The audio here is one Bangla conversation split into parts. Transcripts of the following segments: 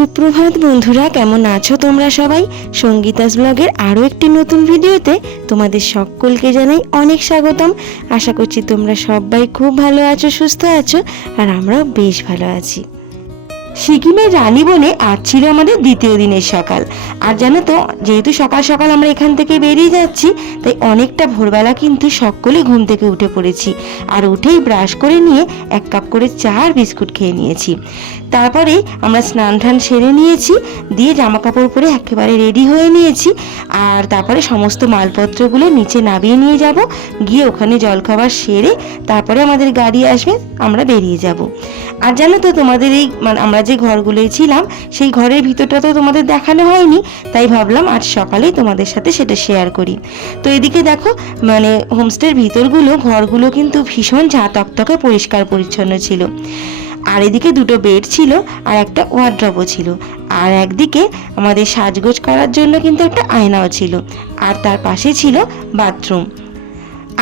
সুপ্রভাত বন্ধুরা, কেমন আছো তোমরা সবাই? সঙ্গীতাস ব্লগের আরও একটি নতুন ভিডিওতে তোমাদের সকলকে জানাই অনেক স্বাগতম। আশা করছি তোমরা সবাই খুব ভালো আছো, সুস্থ আছো, আর আমরাও বেশ ভালো আছি। সিকিমের রানীবনে আজ ছিল আমাদের দ্বিতীয় দিনের সকাল। আর জানো তো, যেহেতু সকাল সকাল আমরা এখান থেকে বেরিয়ে যাচ্ছি, তাই অনেকটা ভোরবেলা কিন্তু সকলে ঘুম থেকে উঠে পড়েছি। আর উঠেই ব্রাশ করে নিয়ে 1 কাপ করে চা আর বিস্কুট খেয়ে নিয়েছি। তারপরে আমরা স্নান টান সেরে নিয়েছি, দিয়ে জামা কাপড় পরে একেবারে রেডি হয়ে নিয়েছি। আর তারপরে সমস্ত মালপত্রগুলো নিচে নামিয়ে নিয়ে যাব, গিয়ে ওখানে জলখাবার সেরে তারপরে আমাদের গাড়ি আসবে, আমরা বেরিয়ে যাব। আর জানো তো, তোমাদের এই আমরা যে ঘরগুলোয় ছিলাম সেই ঘরের ভিতরটা তো তোমাদের দেখানো হয়নি, তাই ভাবলাম আজ সকালেই তোমাদের সাথে সেটা শেয়ার করি। তো এদিকে দেখো, হোমস্টের ভিতরগুলো ঘরগুলো কিন্তু ভীষণ ঝাঁতকতকে পরিষ্কার পরিচ্ছন্ন ছিল। আর এদিকে 2টো বেড ছিল আর একটা ওয়ার্ড্রবও ছিল। আর একদিকে আমাদের সাজগোজ করার জন্য কিন্তু একটা আয়নাও ছিল, আর তার পাশে ছিল বাথরুম।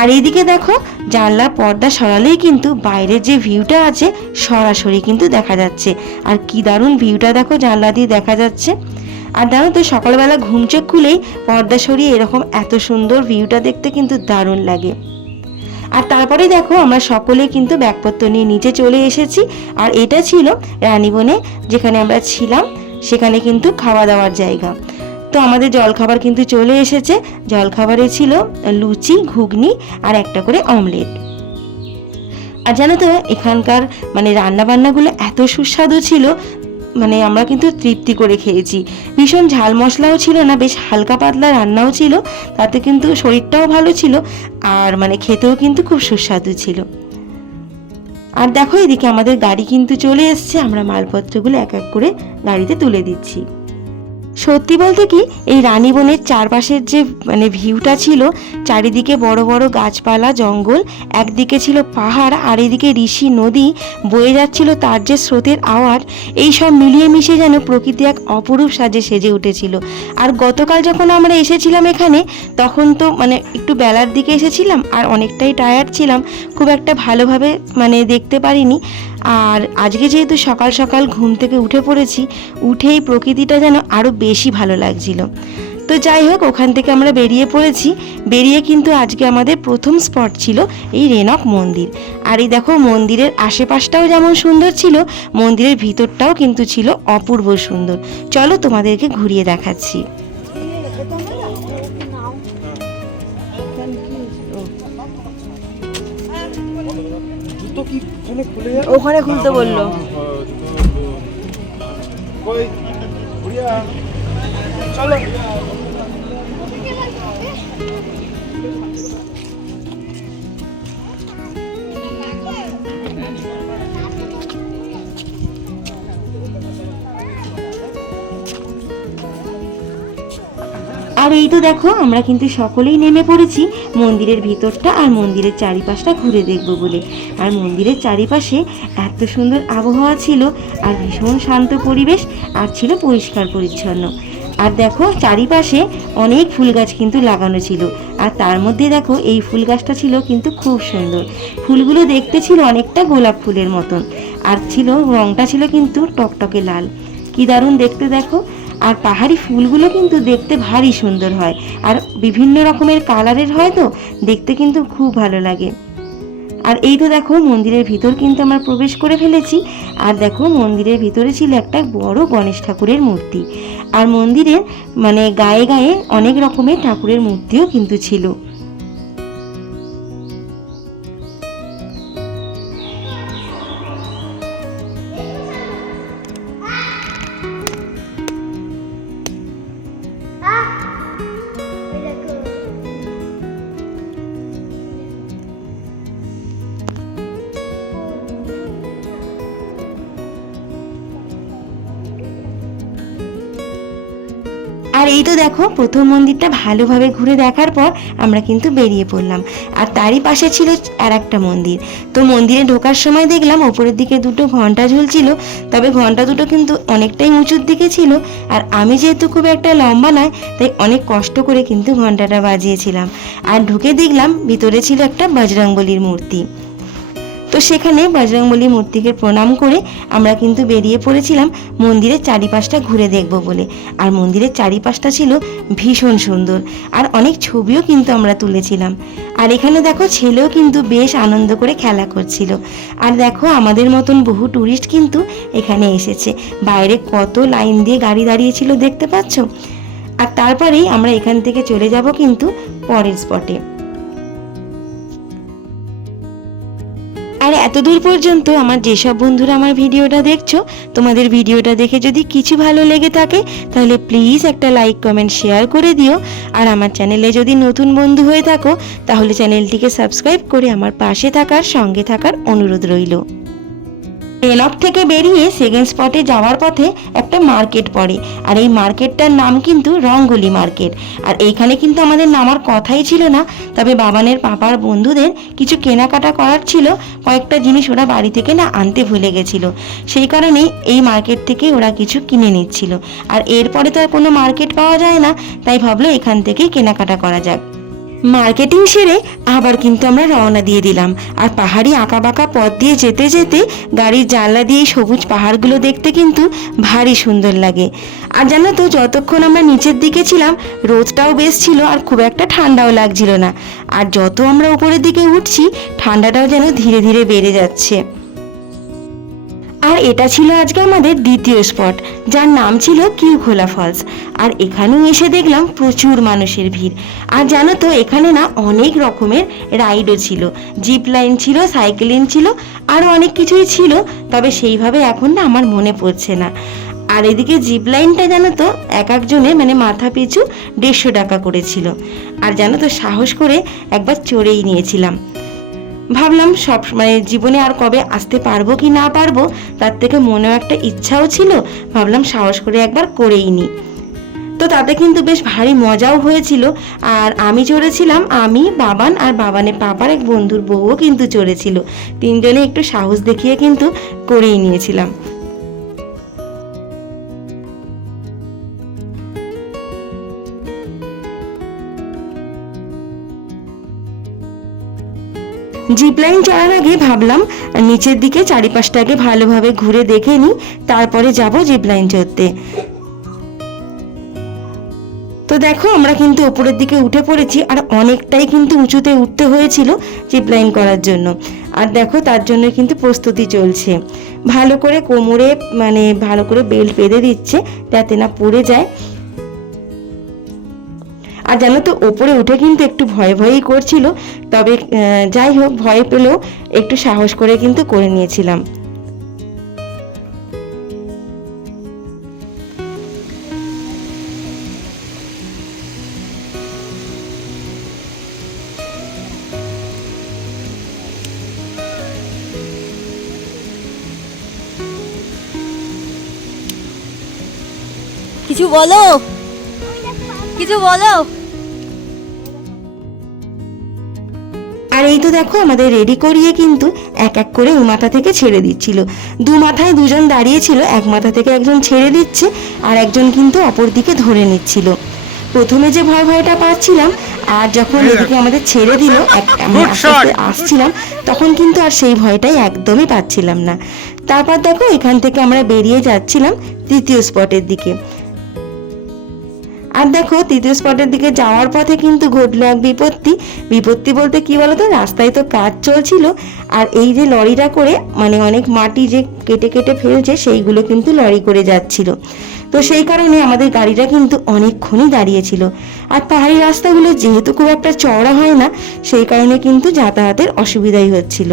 আর এইদিকে দেখো, জানলার পর্দা সরালেই কিন্তু বাইরের যে ভিউটা আছে সরাসরি কিন্তু দেখা যাচ্ছে। আর কি দারুণ ভিউটা দেখো, জানলা দিয়ে দেখা যাচ্ছে। আর জানো তো, সকালবেলা ঘুম চোখ খুলেই পর্দা সরিয়ে এরকম এত সুন্দর ভিউটা দেখতে কিন্তু দারুণ লাগে। আর তারপরে দেখো, আমরা সকলে কিন্তু ব্যাগপত্র নিয়ে নিচে চলে এসেছি। আর এটা ছিল রানীবনে যেখানে আমরা ছিলাম, সেখানে কিন্তু খাওয়া দাওয়ার জায়গা। তো আমাদের জলখাবার কিন্তু চলে এসেছে। জলখাবারে ছিল লুচি, ঘুগনি আর একটা করে অমলেট। আর জানো তো, এখানকার রান্নাবান্নাগুলো এত সুস্বাদু ছিল, আমরা কিন্তু তৃপ্তি করে খেয়েছি। ভীষণ ঝাল মশলাও ছিল না, বেশ হালকা পাতলা রান্নাও ছিল, তাতে কিন্তু শরীরটাও ভালো ছিল, আর খেতেও কিন্তু খুব সুস্বাদু ছিল। আর দেখো, এদিকে আমাদের গাড়ি কিন্তু চলে এসছে, আমরা মালপত্রগুলো এক এক করে গাড়িতে তুলে দিচ্ছি। সত্যি বলতে কি, এই রানীবনের চারপাশের যে ভিউটা ছিল, চারিদিকে বড় বড় গাছপালা, জঙ্গল, একদিকে ছিল পাহাড়, আর এদিকে ঋষি নদী বয়ে যাচ্ছিল, তার যে স্রোতের আওয়াজ, এই সব মিলিয়ে মিশে যেন প্রকৃতি এক অপরূপ সাজে সেজে উঠেছিল। আর গতকাল যখন আমরা এসেছিলাম এখানে, তখন তো একটু বেলার দিকে এসেছিলাম আর অনেকটাই টায়ার্ড ছিলাম, খুব একটা ভালোভাবে দেখতে পারিনি। আর আজকে যেহেতু সকাল সকাল ঘুম থেকে উঠে পড়েছি, উঠেই প্রকৃতিটা যেন আরও বেশি ভালো লাগছিল। তো যাই হোক, ওখান থেকে আমরা বেরিয়ে পড়েছি। বেরিয়ে কিন্তু আজকে আমাদের প্রথম স্পট ছিল এই রেনক মন্দির। আর এই দেখো, মন্দিরের আশেপাশটাও যেমন সুন্দর ছিল, মন্দিরের ভিতরটাও কিন্তু ছিল অপূর্ব সুন্দর। চলো তোমাদেরকে ঘুরিয়ে দেখাচ্ছি। ওখানে খুলতে বললো। চলো। আর এই তো দেখো, আমরা কিন্তু সকলেই নেমে পড়েছি মন্দিরের ভিতরটা আর মন্দিরের চারিপাশটা ঘুরে দেখব বলে। আর মন্দিরের চারিপাশে এত সুন্দর আবহাওয়া ছিল, আর ভীষণ শান্ত পরিবেশ, আর ছিল পরিষ্কার পরিচ্ছন্ন। আর দেখো, চারিপাশে অনেক ফুল গাছ কিন্তু লাগানো ছিল। আর তার মধ্যে দেখো, এই ফুল গাছটা ছিল কিন্তু খুব সুন্দর। ফুলগুলো দেখতে ছিল অনেকটা গোলাপ ফুলের মতন, আর রংটা ছিল কিন্তু টকটকে লাল। কি দারুণ দেখতে দেখো। আর পাহাড়ি ফুলগুলো কিন্তু দেখতে ভারী সুন্দর হয়, আর বিভিন্ন রকমের কালারের হয়, তো দেখতে কিন্তু খুব ভালো লাগে। আর এই তো দেখো, মন্দিরের ভিতর কিন্তু আমরা প্রবেশ করে ফেলেছি। আর দেখো, মন্দিরের ভিতরে ছিল একটা বড় গণেশ ঠাকুরের মূর্তি। আর মন্দিরের গায়ে গায়ে অনেক রকমের ঠাকুরের মূর্তিও কিন্তু ছিল। আর এই তো দেখো, প্রথম মন্দিরটা ভালোভাবে ঘুরে দেখার পর আমরা কিন্তু বেরিয়ে পড়লাম। আর তারই পাশে ছিল আর একটা মন্দির। তো মন্দিরে ঢোকার সময় দেখলাম ওপরের দিকে 2টো ঘন্টা ঝুলছিল, তবে ঘন্টা দুটো কিন্তু অনেকটাই উঁচুর দিকে ছিল। আর আমি যেহেতু খুব একটা লম্বা নয়, তাই অনেক কষ্ট করে কিন্তু ঘন্টাটা বাজিয়েছিলাম। আর ঢুকে দেখলাম ভিতরে ছিল একটা বজরংবলীর মূর্তি। তো তো সেখানে বজরংবলী মূর্তিকে প্রণাম করে আমরা কিন্তু বেরিয়ে পড়েছিলাম মন্দিরের চারিপাশটা ঘুরে দেখব বলে। আর মন্দিরের চারিপাশটা ছিল ভীষণ সুন্দর, আর অনেক ছবিও কিন্তু আমরা তুলেছিলাম। আর এখানে দেখো ছেলেও কিন্তু বেশ আনন্দ করে খেলা করছিল। আর দেখো আমাদের মতন বহু টুরিস্ট কিন্তু এখানে এসেছে। বাইরে কত লাইন দিয়ে গাড়ি দাঁড়িয়েছিল দেখতে পাচ্ছ। আর তারপরেই আমরা এখান থেকে চলে যাব কিন্তু পরের স্পটে। আর এতদূর পর্যন্ত আমার যেসব বন্ধুরা আমার ভিডিওটা দেখছো, তোমাদের ভিডিওটা দেখে যদি কিছু ভালো লেগে থাকে তাহলে প্লিজ একটা লাইক কমেন্ট শেয়ার করে দিও। আর আমার চ্যানেলে যদি নতুন বন্ধু হয়ে থাকো তাহলে চ্যানেলটিকে সাবস্ক্রাইব করে আমার পাশে থাকার সঙ্গে থাকার অনুরোধ রইল। টেনক থেকে বেরিয়ে সেকেন্ড স্পটে যাওয়ার পথে একটা মার্কেট পড়ে, আর এই মার্কেটটার নাম কিন্তু রঙ্গোলি মার্কেট। আর এইখানে কিন্তু আমাদের নামার কথাই ছিল না, তবে বাবানের পাপার বন্ধুদের কিছু কেনাকাটা করার ছিল, কয়েকটা জিনিস ওরা বাড়ি থেকে না আনতে ভুলে গেছিল, সেই কারণেই এই মার্কেট থেকে ওরা কিছু কিনে নিচ্ছিল। আর এরপরে তো আর কোনো মার্কেট পাওয়া যায় না, তাই ভাবলো এখান থেকেই কেনাকাটা করা যাক। মার্কেটিং সেরে আবার কিন্তু আমরা রওনা দিয়ে দিলাম। আর পাহাড়ি আঁকাবাঁকা পথ দিয়ে যেতে যেতে গাড়ির জানলা দিয়ে সবুজ পাহাড়গুলো দেখতে কিন্তু ভারী সুন্দর লাগে। আর জানো তো যতক্ষণ আমরা নিচের দিকে ছিলাম রোদটাও বেশ ছিল, আর খুব একটা ঠান্ডাও লাগছিল না। আর যত আমরা উপরের দিকে উঠছি ঠান্ডাটাও যেন ধীরে ধীরে বেড়ে যাচ্ছে। আর এটা ছিল আজকে আমাদের দ্বিতীয় স্পট, যার নাম ছিল কিউখোলা ফলস। আর এখানেও এসে দেখলাম প্রচুর মানুষের ভিড়। আর জানো তো এখানে না অনেক রকমের রাইডও ছিল, জিপ লাইন ছিল, সাইকেলিং ছিল, আরও অনেক কিছুই ছিল, তবে সেইভাবে এখন না আমার মনে পড়ছে না। আর এদিকে জিপ লাইনটা জানো তো এক একজনে মানে মাথা পিছু 150 টাকা করেছিল। আর জানো তো সাহস করে একবার চড়েই নিয়েছিলাম। ভাবলাম সব মানে জীবনে আর কবে আসতে পারবো কি না পারবো, তার থেকে মনেও একটা ইচ্ছাও ছিল, ভাবলাম সাহস করে একবার করেই নি। তো তাতে কিন্তু বেশ ভারী মজাও হয়েছিল। আর আমি চড়েছিলাম, আমি, বাবান আর বাবানের পাপার এক বন্ধুর বউও কিন্তু চড়েছিল। তিনজনে একটু সাহস দেখিয়ে কিন্তু করেই নিয়েছিলাম। জিপলাইন চড়ার আগে ভাবলাম নিচের দিকে চারিপাশটাকে ভালোভাবে ঘুরে দেখে নিই, তারপরে যাব জিপলাইন চড়তে। তো দেখো আমরা কিন্তু ওপরের দিকে উঠে পড়েছি, আর অনেকটাই কিন্তু উঁচুতে উঠতে হয়েছিল জিপলাইন করার জন্য। আর দেখো তার জন্য কিন্তু প্রস্তুতি চলছে, ভালো করে কোমরে মানে ভালো করে বেল্ট বেঁধে দিচ্ছে যাতে না পড়ে যায়। আর জানো তো ওপরে উঠে কিন্তু একটু ভয় ভয়ই করছিল, তবে যাই হোক ভয় পেলেও একটু সাহস করে কিন্তু করে নিয়েছিলাম। কিছু বলো, কিছু বলো। আর এই তো দেখো আমাদের রেডি করিয়ে কিন্তু এক এক করে ওই মাথা থেকে ছেড়ে দিচ্ছিল। দু মাথায় দুজন দাঁড়িয়েছিল, এক মাথা থেকে একজন ছেড়ে দিচ্ছে আর একজন কিন্তু অপর দিকে ধরে নিচ্ছিল। প্রথমে যে ভয়টা পাচ্ছিলাম, আর যখন এদিকে আমাদের ছেড়ে দিল আস্তে আস্তে আসছিলাম, তখন কিন্তু আর সেই ভয়টাই একদমই পাচ্ছিলাম না। তারপর দেখো এখান থেকে আমরা বেরিয়ে যাচ্ছিলাম তৃতীয় স্পটের দিকে। আর দেখো তৃতীয় স্পটের দিকে যাওয়ার পথে কিন্তু ঘটলো এক বিপত্তি বলতে কি বলতো, রাস্তায় তো কাজ চলছিল, আর এই যে লরিটা করে মানে অনেক মাটি যে কেটে কেটে ফেলছে সেইগুলো কিন্তু লরি করে যাচ্ছিল। তো সেই কারণে আমাদের গাড়িটা কিন্তু অনেকক্ষণই দাঁড়িয়েছিল। আর পাহাড়ি রাস্তাগুলো যেহেতু খুব একটা চওড়া হয় না, সেই কারণে কিন্তু যাতায়াতের অসুবিধাই হচ্ছিল।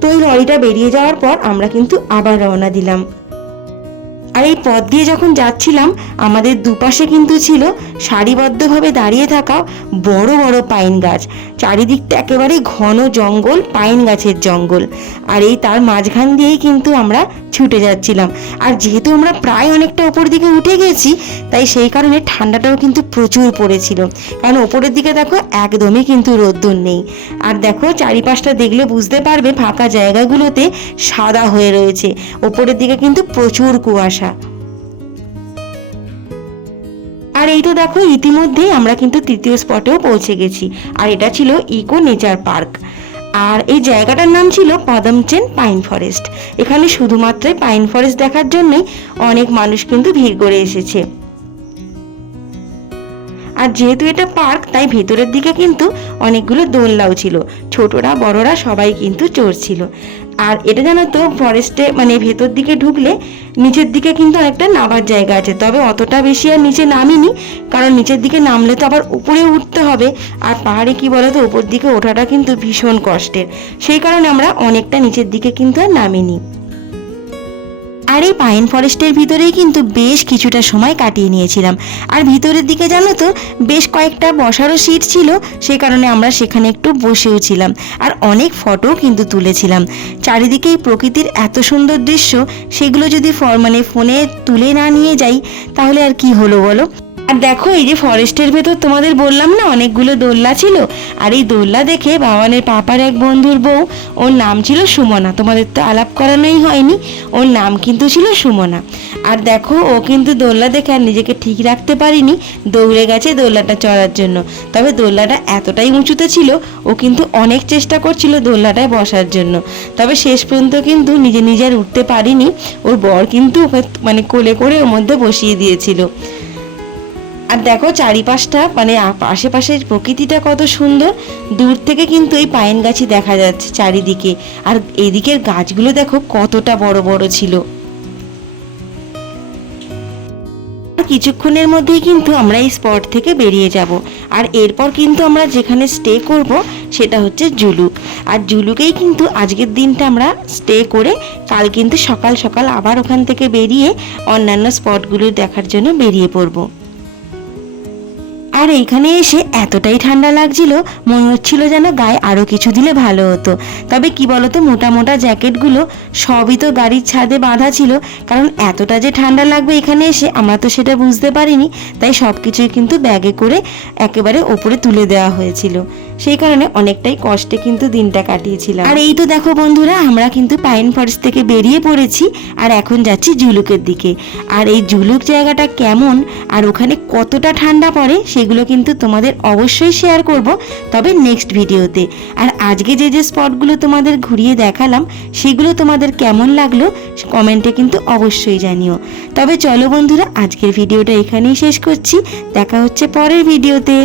তো এই লরিটা বেরিয়ে যাওয়ার পর আমরা কিন্তু আবার রওনা দিলাম। আর এই পথ দিয়ে যখন যাচ্ছিলাম আমাদের দুপাশে কিন্তু ছিল সারিবদ্ধভাবে দাঁড়িয়ে থাকা বড় বড় পাইন গাছ, চারিদিকটা একেবারে ঘন জঙ্গল, পাইন গাছের জঙ্গল। আর এই তার মাঝখান দিয়েই কিন্তু আমরা ছুটে যাচ্ছিলাম। আর যেহেতু আমরা প্রায় অনেকটা ওপর দিকে উঠে গেছি, তাই সেই কারণে ঠান্ডাটাও কিন্তু প্রচুর পড়েছিল, কারণ ওপরের দিকে দেখো একদমই কিন্তু রোদ্দুর নেই। আর দেখো চারিপাশটা দেখলে বুঝতে পারবে ফাঁকা জায়গাগুলোতে সাদা হয়ে রয়েছে, ওপরের দিকে কিন্তু প্রচুর কুয়াশা। আর এই তো দেখো ইতিমধ্যেই আমরা কিন্তু তৃতীয় স্পটেও পৌঁছে গেছি, আর এটা ছিল ইকো নেচার পার্ক। আর এই জায়গাটার নাম ছিল পদমচেন পাইন ফরেস্ট। এখানে শুধুমাত্র পাইন ফরেস্ট দেখার জন্যই অনেক মানুষ কিন্তু ভিড় করে এসেছে। আর যেহেতু এটা পার্ক, তাই ভেতরের দিকে কিন্তু অনেকগুলো দোলনাও ছিল, ছোটরা বড়রা সবাই কিন্তু চড়ছিল। আর এটা জানো তো, ফরেস্টে মানে ভেতর দিকে ঢুকলে নিচের দিকে কিন্তু অনেকটা নামার জায়গা আছে, তবে অতটা বেশি আর নিচে নামিনি, কারণ নিচের দিকে নামলে তো আবার উপরে উঠতে হবে, আর পাহাড়ে কি বলো তো, উপর দিকে ওঠাটা কিন্তু ভীষণ কষ্টের, সেই কারণে আমরা অনেকটা নিচের দিকে কিন্তু আর নামিনি। আর এই পাইন ফরেস্টের ভিতরেই কিন্তু বেশ কিছুটা সময় কাটিয়ে নিয়েছিলাম। আর ভিতরের দিকে জানো তো বেশ কয়েকটা বসারও সিট ছিল, সে কারণে আমরা সেখানে একটু বসেও ছিলাম আর অনেক ফটোও কিন্তু তুলেছিলাম। চারিদিকে এই প্রকৃতির এত সুন্দর দৃশ্য, সেগুলো যদি ফোনে তুলে না নিয়ে যাই তাহলে আর কি হলো বলো। আর দেখো, এই যে ফরেস্টের ভেতর তোমাদের বললাম না অনেকগুলো দোলনা ছিল, আর এই দোলনা দেখে বাবানের পাপার এক বন্ধুর বউ, ওর নাম ছিল সুমনা, তোমাদের তো আলাপ করানোই হয়নি, ওর নাম কিন্তু ছিল সুমনা। আর দেখো, ও কিন্তু দোলনা দেখে আর নিজেকে ঠিক রাখতে পারিনি, দৌড়ে গেছে দোলনাটা চড়ার জন্য। তবে দোলনাটা এতটাই উঁচুতে ছিল, ও কিন্তু অনেক চেষ্টা করছিল দোলনাটায় বসার জন্য, তবে শেষ পর্যন্ত কিন্তু নিজে আর উঠতে পারিনি। ওর বর কিন্তু ওকে কোলে করে ওর মধ্যে বসিয়ে দিয়েছিল। আর দেখো চারিপাশটা আশেপাশের প্রকৃতিটা কত সুন্দর, দূর থেকে কিন্তু এই পাইন গাছই দেখা যাচ্ছে চারিদিকে, আর এইদিকের গাছগুলো দেখো কতটা বড় বড় ছিল। কিছুক্ষণের মধ্যেই কিন্তু আমরা এই স্পট থেকে বেরিয়ে যাব, আর এরপর কিন্তু আমরা যেখানে স্টে করব সেটা হচ্ছে জুলুক। আর জুলুকেই কিন্তু আজকের দিনটা আমরা স্টে করে কাল কিন্তু সকাল সকাল আবার ওখান থেকে বেরিয়ে অন্যান্য স্পটগুলো দেখার জন্য বেরিয়ে পড়বো। আর এইখানে এসে এতটাই ঠান্ডা লাগছিল, মনে হচ্ছিল যেন গায়ে আরও কিছু দিলে ভালো হতো। তবে কি বলতো, মোটা মোটা জ্যাকেটগুলো সবই তো গাড়ির ছাদে বাঁধা ছিল, কারণ এতটা যে ঠান্ডা লাগবে এখানে এসে আমরা তো সেটা বুঝতে পারিনি, তাই সব কিছুই কিন্তু ব্যাগে করে একেবারে ওপরে তুলে দেওয়া হয়েছিল, সেই কারণে অনেকটাই কষ্টে কিন্তু দিনটা কাটিয়েছিলাম। আর এই তো দেখো বন্ধুরা, আমরা কিন্তু পাইন ফরেস্ট থেকে বেরিয়ে পড়েছি আর এখন যাচ্ছি জুলুকের দিকে। আর এই জুলুক জায়গাটা কেমন আর ওখানে কতটা ঠান্ডা পড়ে সেগুলো কিন্তু তোমাদের অবশ্যই শেয়ার করব, তবে নেক্সট ভিডিওতে। আর আজকে যে স্পটগুলো তোমাদের ঘুরিয়ে দেখালাম সেগুলো তোমাদের কেমন লাগলো কমেন্টে কিন্তু অবশ্যই জানিও। তবে চলো বন্ধুরা, আজকের ভিডিওটা এখানেই শেষ করছি, দেখা হচ্ছে পরের ভিডিওতে।